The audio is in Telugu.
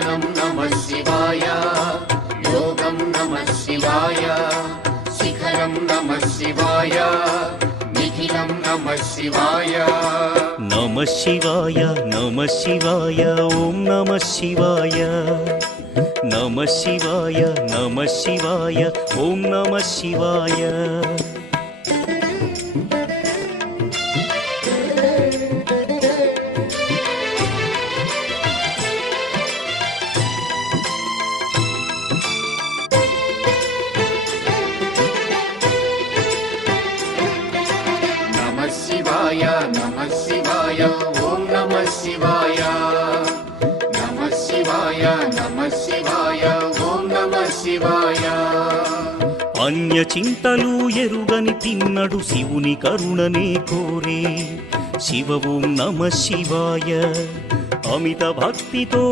ध्यानं नमः शिवाय योगं नमः शिवाय शिखरं नमः शिवाय निखिलं नमः शिवाय नमः शिवाय ॐ नमः शिवाय नमः शिवाय ॐ नमः शिवाय नमः शिवाय ॐ नमः शिवाय नमः शिवाय ॐ नमः शिवाय अन्य చింతలు ఎరుగని తిన్నడు శివుని కరుణనే కోరే శివ ఓం నమః శివాయ అమిత భక్తితో